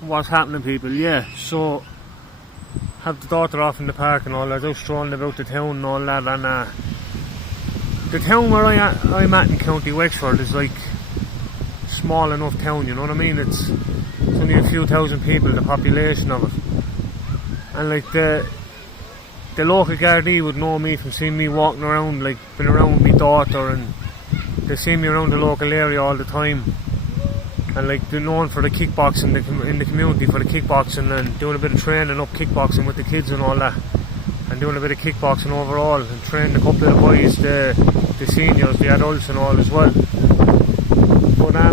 what's happening, people. Yeah, so have the daughter off in the park and all that, just strolling about the town and all that, and the town where I'm at in County Wexford is like small enough town, you know what I mean? It's only a few thousand people, the population of it, and like the local Gardaí would know me from seeing me walking around, like been around with my daughter, and they see me around the local area all the time, and like they're known for the kickboxing in the community, for the kickboxing and doing a bit of training up kickboxing with the kids and all that, and doing a bit of kickboxing overall, and training a couple of the boys, the seniors, the adults and all as well. But I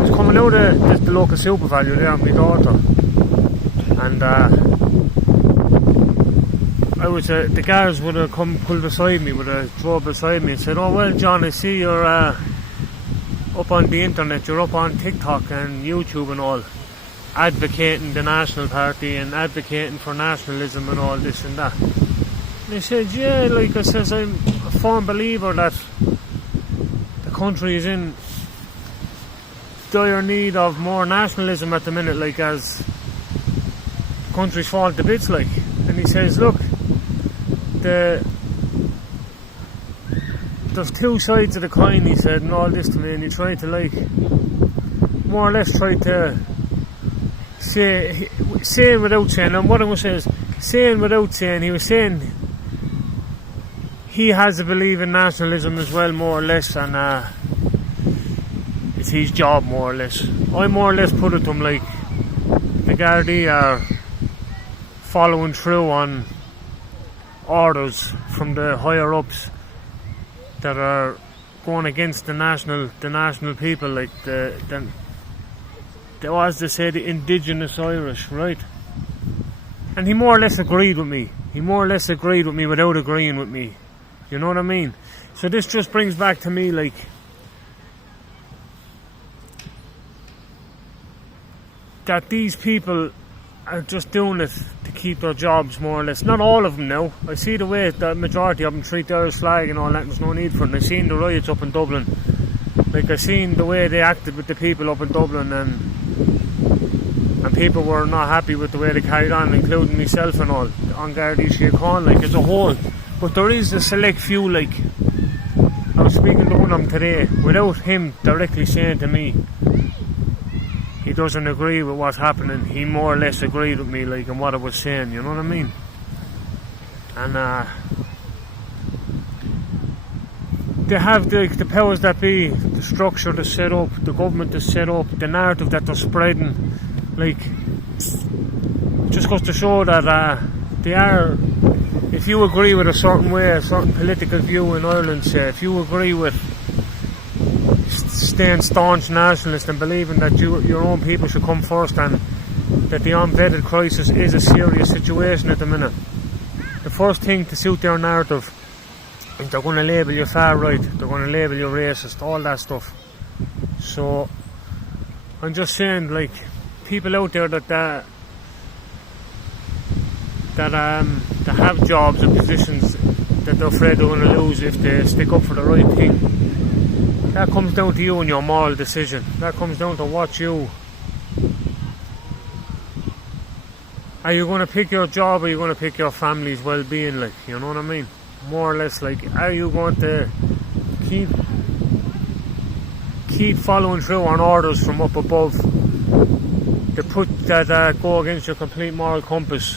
was coming out of the local super value there with my daughter, and the guards would have pulled beside me, would have drove beside me and said, "Oh well, John, I see you're up on the internet, you're up on TikTok and YouTube and all, advocating the National Party and advocating for nationalism and all this and that." And I said, "Yeah, like I says, I'm a firm believer that the country is in dire need of more nationalism at the minute, like as the country's falling to bits, like." And he says, "Look, there's two sides of the coin," he said, and all this to me, and he tried to like more or less try to say without saying, and what I was saying is saying without saying. He was saying he has a belief in nationalism as well, more or less, and it's his job, more or less. I more or less put it to him like the Gardaí are following through on orders from the higher ups that are going against the national people, like as they say, the indigenous Irish, right? And he more or less agreed with me. He more or less agreed with me without agreeing with me. You know what I mean? So this just brings back to me like that these people are just doing it to keep their jobs, more or less. Not all of them now. I see the way the majority of them treat the Irish flag and all that, there's no need for it. And I seen the riots up in Dublin. Like I seen the way they acted with the people up in Dublin, and people were not happy with the way they carried on, including myself and all, on Gardaí Síochána, like as a whole. But there is a select few, like I was speaking to one of them today, without him directly saying to me he doesn't agree with what's happening, he more or less agreed with me, like, in what I was saying, you know what I mean? And they have the powers that be, the structure that's set up, the government is set up, the narrative that they're spreading, like, just goes to show that they are, if you agree with a certain way, a certain political view in Ireland, say, if you agree with staying staunch nationalist and believing that your own people should come first, and that the unvetted crisis is a serious situation at the minute, the first thing to suit their narrative is they're going to label you far right, they're going to label you racist, all that stuff. So I'm just saying, like, people out there that have jobs and positions that they're afraid they're going to lose if they stick up for the right thing, that comes down to you and your moral decision. That comes down to what you... Are you going to pick your job, or are you going to pick your family's well-being, like, you know what I mean? More or less, like, are you going to keep following through on orders from up above that go against your complete moral compass?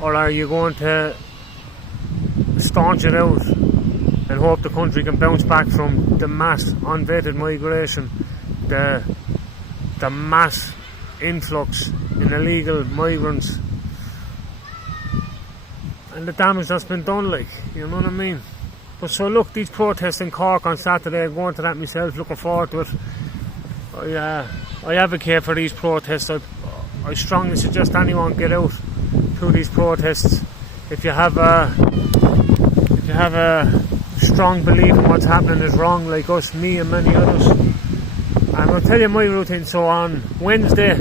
Or are you going to staunch it out and hope the country can bounce back from the mass unvetted migration, the mass influx in illegal migrants, and the damage that's been done, like, you know what I mean? But so look, these protests in Cork on Saturday, I'm going to that myself, looking forward to it. I advocate for these protests. I strongly suggest anyone get out to these protests if you have a strong belief in what's happening is wrong, like us, me and many others. And I'll tell you my routine. So on Wednesday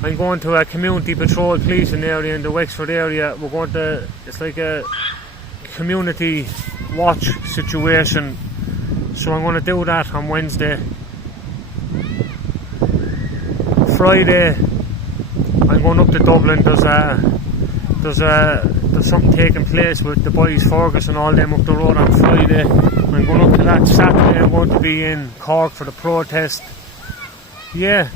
I'm going to a community patrol policing area in the Wexford area. We're going to, it's like a community watch situation, so I'm going to do that on Wednesday. Friday I'm going up to Dublin. There's something taking place with the boys Fergus and all them up the road on Friday. I'm going up to that. Saturday I'm going to be in Cork for the protest. Yeah.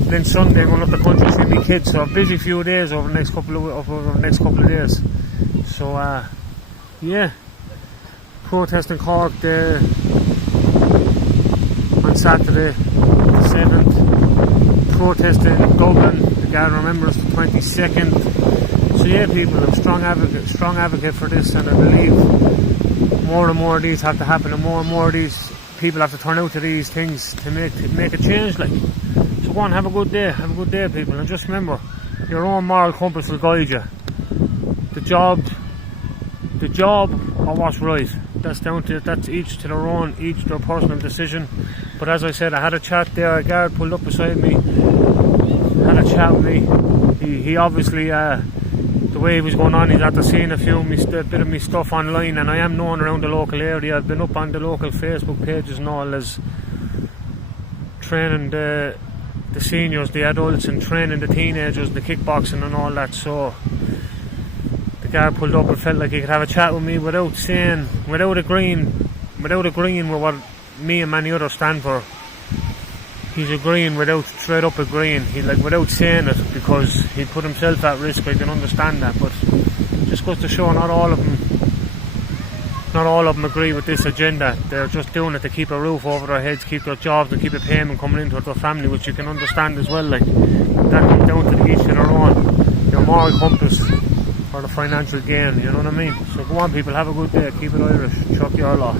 Then Sunday I'm going up the country to see my kids. So a busy few days over the next couple of days. So yeah. Protest in Cork there on Saturday the 7th. Protest in Dublin, the Garda Remembrance, the 22nd. So yeah, people, I'm strong advocate for this, and I believe more and more of these have to happen, and more of these people have to turn out to these things to make a change. Like, so go on, have a good day, people, and just remember, your own moral compass will guide you. The job or what's right, that's each to their own, each their personal decision. But as I said, I had a chat there. A guard pulled up beside me, had a chat with me. He obviously, the way he was going on, he's after seeing a bit of me stuff online, and I am known around the local area. I've been up on the local Facebook pages and all, as training the seniors, the adults, and training the teenagers, the kickboxing and all that. So the guy pulled up and felt like he could have a chat with me without agreeing with what me and many others stand for. He's agreeing without straight up agreeing. Without saying it, because he put himself at risk. I can understand that, but just goes to show not all of them agree with this agenda. They're just doing it to keep a roof over their heads, keep their jobs, and keep a payment coming into their family, which you can understand as well. Like, that comes down to each to their own. Your moral compass or the financial gain, you know what I mean? So go on, people, have a good day, keep it Irish, chuck your law.